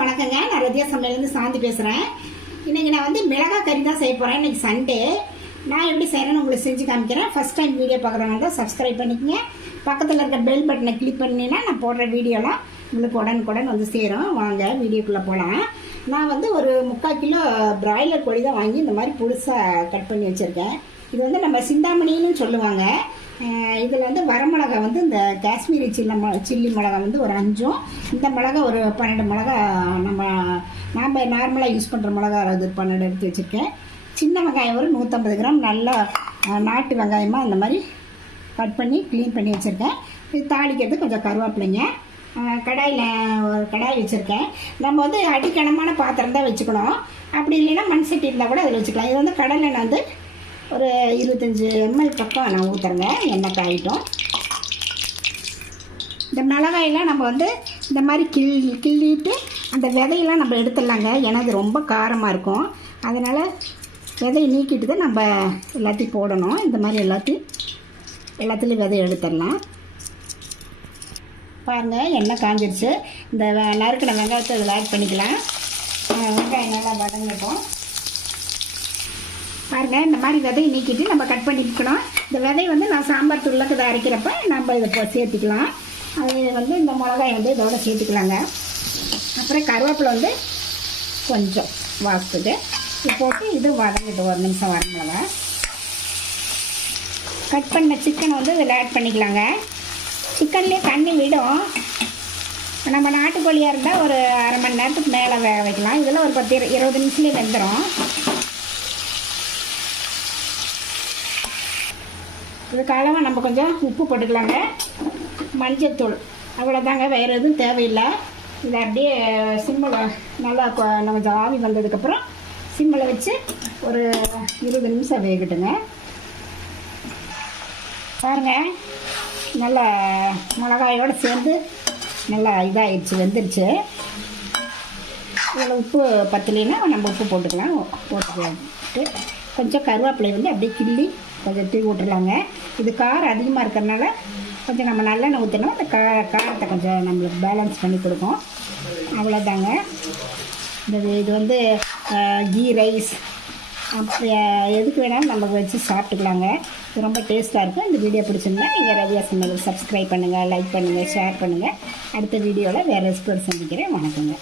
வணக்கங்க. நான் ரதியா சமையலேருந்து சாந்தி பேசுகிறேன். இன்றைக்கி நான் வந்து மிளகாய் கறி தான் செய்ய போகிறேன். இன்றைக்கி சண்டே. நான் எப்படி செய்கிறேன்னு உங்களுக்கு செஞ்சு காமிக்கிறேன். ஃபஸ்ட் டைம் வீடியோ பார்க்குறவங்க தான் சப்ஸ்கிரைப் பண்ணிக்கங்க. பக்கத்தில் இருக்க பெல் பட்டனை கிளிக் பண்ணினா நான் போடுற வீடியோலாம் உங்களுக்கு உடனுக்குடன் வந்து சேரும். வாங்க வீடியோக்குள்ளே போகலாம். நான் வந்து ஒரு 3/4 கிலோ பிராய்லர் கோழி தான் வாங்கி இந்த மாதிரி புதுசாக கட் பண்ணி வச்சுருக்கேன். இது வந்து நம்ம சிந்தாமணின்னு சொல்லுவாங்க. இதில் வந்து வரமிளகா வந்து இந்த காஷ்மீரி சில்லி மிளகா வந்து ஒரு 5, இந்த மிளகா ஒரு 12 மிளகா நாம் நார்மலாக யூஸ் பண்ணுற மிளகா அது 12 எடுத்து வச்சுருக்கேன். சின்ன வெங்காயம் ஒரு 150 கிராம் நல்லா நாட்டு வெங்காயமாக அந்த மாதிரி கட் பண்ணி க்ளீன் பண்ணி வச்சுருக்கேன். இது தாளிக்கிறது கொஞ்சம் கருவேப்பிலைங்க. கடாயில் ஒரு கடாய் வச்சுருக்கேன். நம்ம வந்து அடிக்கணமான பாத்திரம் தான் வச்சுக்கணும். அப்படி இல்லைன்னா மண் சட்டி இருந்தால் கூட அதில் வச்சுக்கலாம். இது வந்து கடலெண்ணெய் வந்து ஒரு 25 ml பக்கம் நான் ஊற்றுறேங்க. எண்ணெய் காயிட்டும். இந்த மிளகாயெல்லாம் நம்ம வந்து இந்த மாதிரி கிள்ளிட்டு அந்த விதையெல்லாம் நம்ம எடுத்துடலாங்க. ஏன்னா அது ரொம்ப காரமாக இருக்கும். அதனால் விதையை நீக்கிட்டு தான் நம்ம எல்லாத்தையும் போடணும். இந்த மாதிரி எல்லாத்துலேயும் விதையை எடுத்துடலாம். பாருங்கள், எண்ணெய் காஞ்சிருச்சு. இந்த நறுக்கின வெங்காயத்தை இதில் ஆட் பண்ணிக்கலாம். வெங்காயம் நல்லா வதங்கட்டும். பாருங்கள், இந்த மாதிரி விதையை நீக்கிட்டு நம்ம கட் பண்ணிக்கணும். இந்த விதை வந்து நான் சாம்பார் தூளுக்கு இதை அரைக்கிறப்ப நம்ம இதை சேர்த்துக்கலாம். அது வந்து இந்த மிளகாய் வந்து இதோட சேர்த்துக்கலாங்க. அப்புறம் கருவேப்பிலை வந்து கொஞ்சம் வாசத்துக்கு இது போட்டு இது வதங்கிட்டு 1 நிமிஷம் வரமிளகா. கட் பண்ண சிக்கனை வந்து இதில் ஆட் பண்ணிக்கலாங்க. சிக்கன்லேயே தண்ணி விடும். நம்ம நாட்டுக்கோழியாக இருந்தால் ஒரு அரை மணி நேரத்துக்கு மேலே வேக வைக்கலாம். இதில் ஒரு 10-20 நிமிஷத்துலேயே வெந்துடும். இதுக்கு அளவாக நம்ம கொஞ்சம் உப்பு போட்டுக்கலாங்க. மஞ்சள்தூள் அவ்வளோதாங்க, வேறு எதுவும் தேவையில்லை. இதை அப்படியே சிம்மில் நல்லா கொஞ்சம் ஆவி வந்ததுக்கப்புறம் சிம்மில் வச்சு ஒரு 20 நிமிஷம் வேகட்டுங்க. பாருங்கள், நல்லா மிளகாயோடு சேர்ந்து நல்லா இதாகிடுச்சு, வெந்துருச்சு. இதில் உப்பு பத்தலைன்னா நம்ம உப்பு போட்டுக்கலாம். போட்டு கொஞ்சம் கருவேப்பிலை வந்து அப்படியே கிள்ளி கொஞ்சம் தூவி விட்டுருலாங்க. இது காரம் அதிகமாக இருக்கிறதுனால கொஞ்சம் நம்ம நல்லெண்ணெய் ஊற்றினோம். அந்த காரத்தை கொஞ்சம் நம்மளுக்கு பேலன்ஸ் பண்ணி கொடுக்கும். அவ்வளோதாங்க. இது வந்து கீ ரைஸ் அப்படி எதுக்கு வேணாலும் நம்ம வச்சு சாப்பிட்டுக்கலாங்க. இது ரொம்ப டேஸ்ட்டாக இருக்கும். இந்த வீடியோ பிடிச்சிருந்தா நீங்கள் ரதியா சமையல் சப்ஸ்கிரைப் பண்ணுங்கள், லைக் பண்ணுங்கள், ஷேர் பண்ணுங்கள். அடுத்த வீடியோவில் வேறு ரெசிபியோடு சந்திக்கிறேன். வணக்கங்க.